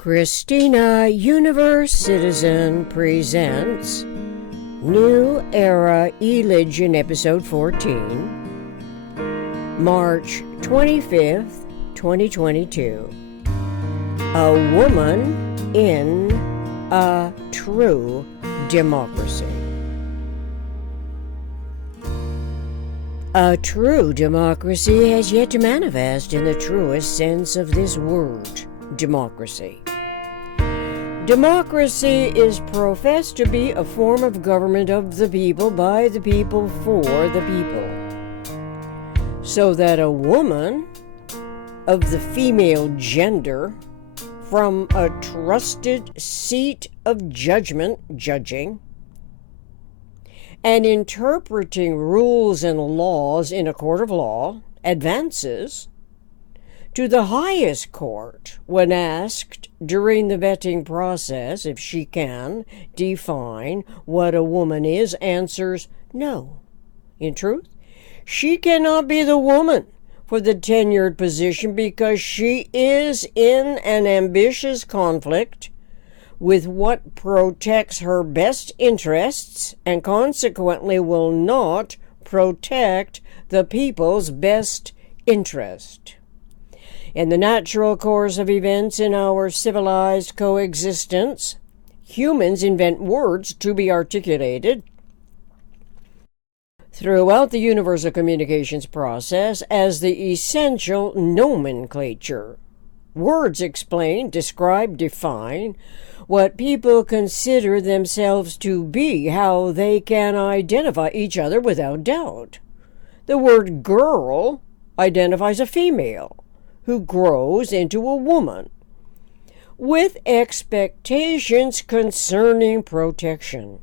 Christina Universe Citizen presents New Era Eligion Episode 14, March 25th, 2022. A Woman in a True Democracy. A true democracy has yet to manifest in the truest sense of this word, democracy. Democracy is professed to be a form of government of the people, by the people, for the people. So that a woman of the female gender, from a trusted seat of judgment, judging, and interpreting rules and laws in a court of law, advances to the highest court when asked during the vetting process if she can define what a woman is, answers no. In truth, she cannot be the woman for the tenured position because she is in an ambitious conflict with what protects her best interests and consequently will not protect the people's best interest. In the natural course of events in our civilized coexistence, humans invent words to be articulated throughout the universal communications process as the essential nomenclature. Words explain, describe, define what people consider themselves to be, how they can identify each other without doubt. The word girl identifies a female who grows into a woman with expectations concerning protection.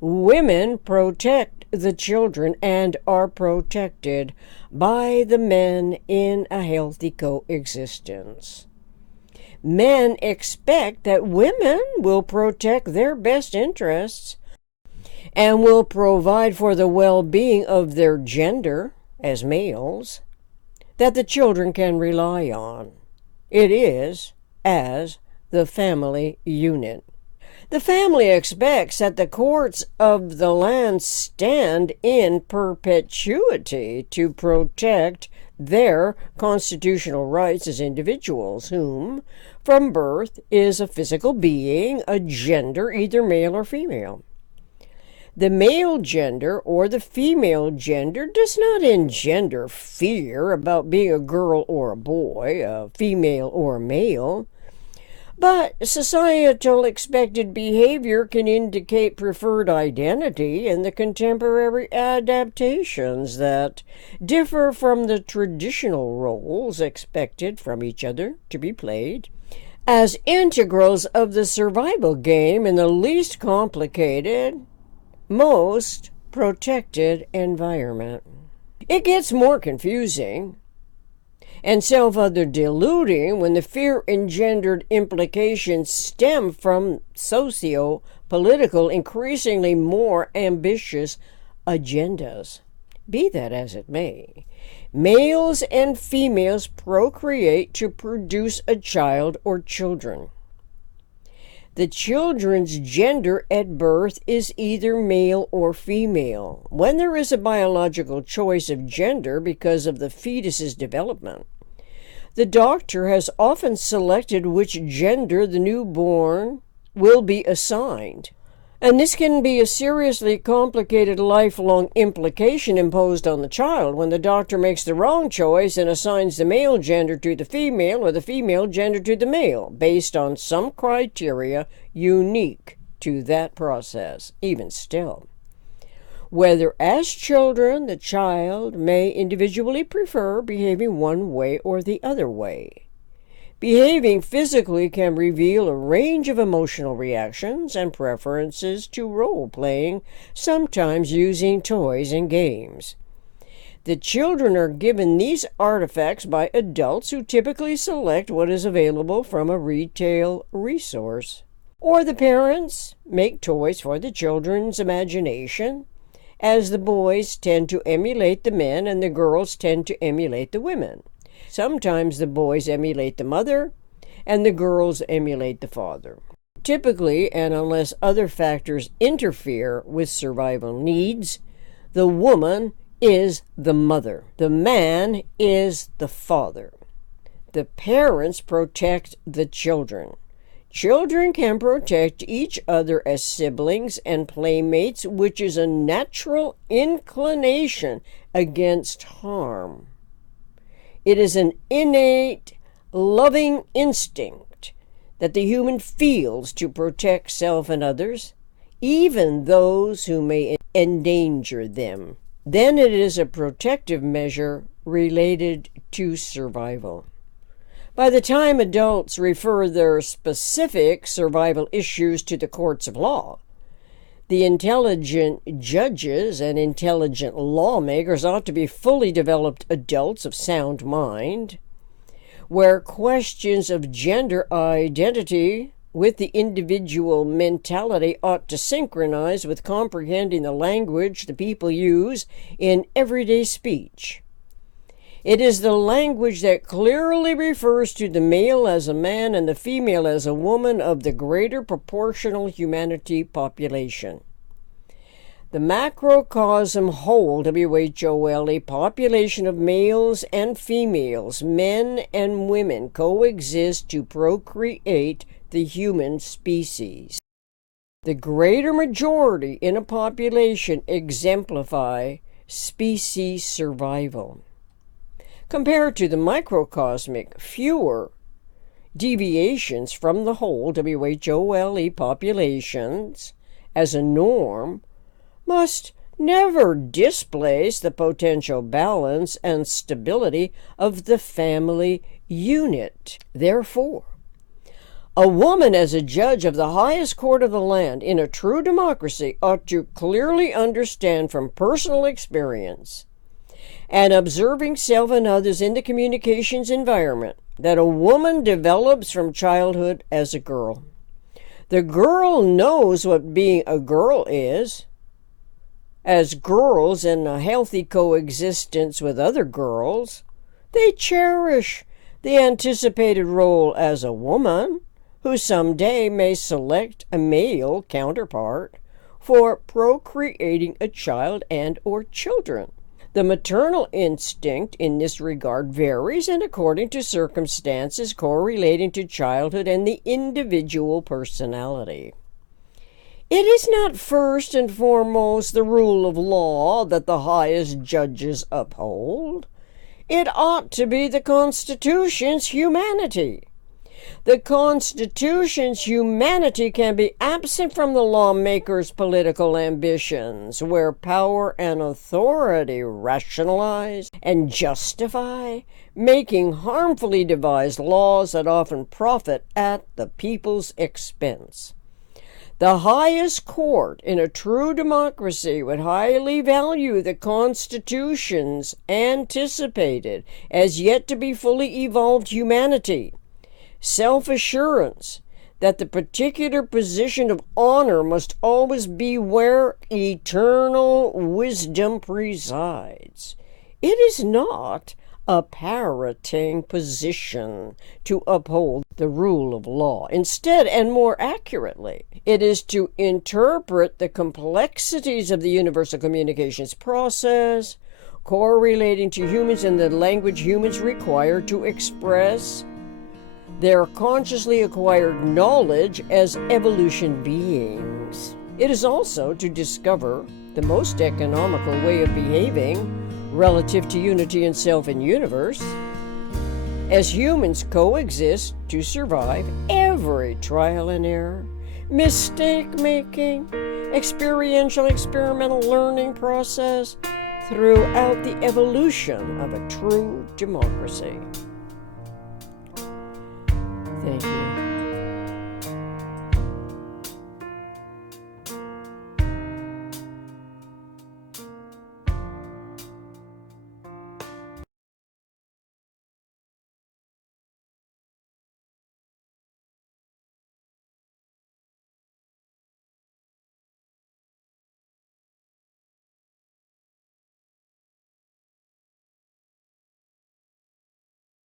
Women protect the children and are protected by the men in a healthy coexistence. Men expect that women will protect their best interests and will provide for the well-being of their gender as males that the children can rely on. It is as the family unit. The family expects that the courts of the land stand in perpetuity to protect their constitutional rights as individuals, whom, from birth, is a physical being, a gender, either male or female. The male gender or the female gender does not engender fear about being a girl or a boy, a female or a male, but societal expected behavior can indicate preferred identity and the contemporary adaptations that differ from the traditional roles expected from each other to be played as integrals of the survival game in the least complicated, most protected environment. It gets more confusing and self-other deluding when the fear-engendered implications stem from socio-political, increasingly more ambitious agendas. Be that as it may, males and females procreate to produce a child or children. The children's gender at birth is either male or female. When there is a biological choice of gender because of the fetus's development, the doctor has often selected which gender the newborn will be assigned. And this can be a seriously complicated lifelong implication imposed on the child when the doctor makes the wrong choice and assigns the male gender to the female or the female gender to the male, based on some criteria unique to that process. Even still, whether as children the child may individually prefer behaving one way or the other way. Behaving physically can reveal a range of emotional reactions and preferences to role-playing, sometimes using toys and games. The children are given these artifacts by adults who typically select what is available from a retail resource. Or the parents make toys for the children's imagination, as the boys tend to emulate the men and the girls tend to emulate the women. Sometimes the boys emulate the mother, and the girls emulate the father. Typically, and unless other factors interfere with survival needs, the woman is the mother. The man is the father. The parents protect the children. Children can protect each other as siblings and playmates, which is a natural inclination against harm. It is an innate, loving instinct that the human feels to protect self and others, even those who may endanger them. Then it is a protective measure related to survival. By the time adults refer their specific survival issues to the courts of law, the intelligent judges and intelligent lawmakers ought to be fully developed adults of sound mind, where questions of gender identity with the individual mentality ought to synchronize with comprehending the language the people use in everyday speech. It is the language that clearly refers to the male as a man and the female as a woman of the greater proportional humanity population. The macrocosm whole, WHOLE, population of males and females, men and women coexist to procreate the human species. The greater majority in a population exemplify species survival. Compared to the microcosmic, fewer deviations from the whole, WHOLE, populations as a norm must never displace the potential balance and stability of the family unit. Therefore, a woman as a judge of the highest court of the land in a true democracy ought to clearly understand from personal experience and observing self and others in the communications environment that a woman develops from childhood as a girl. The girl knows what being a girl is. As girls in a healthy coexistence with other girls, they cherish the anticipated role as a woman who someday may select a male counterpart for procreating a child and or children. The maternal instinct in this regard varies and according to circumstances correlating to childhood and the individual personality. It is not first and foremost the rule of law that the highest judges uphold. It ought to be the Constitution's humanity. The Constitution's humanity can be absent from the lawmaker's political ambitions, where power and authority rationalize and justify making harmfully devised laws that often profit at the people's expense. The highest court in a true democracy would highly value the Constitution's anticipated, as yet to be fully evolved humanity, self-assurance that the particular position of honor must always be where eternal wisdom presides. It is not a parroting position to uphold the rule of law. Instead, and more accurately, it is to interpret the complexities of the universal communications process, correlating to humans in the language humans require to express their consciously acquired knowledge as evolution beings. It is also to discover the most economical way of behaving relative to unity in self and universe. As humans coexist to survive every trial and error, mistake-making, experiential experimental learning process throughout the evolution of a true democracy. Thank you.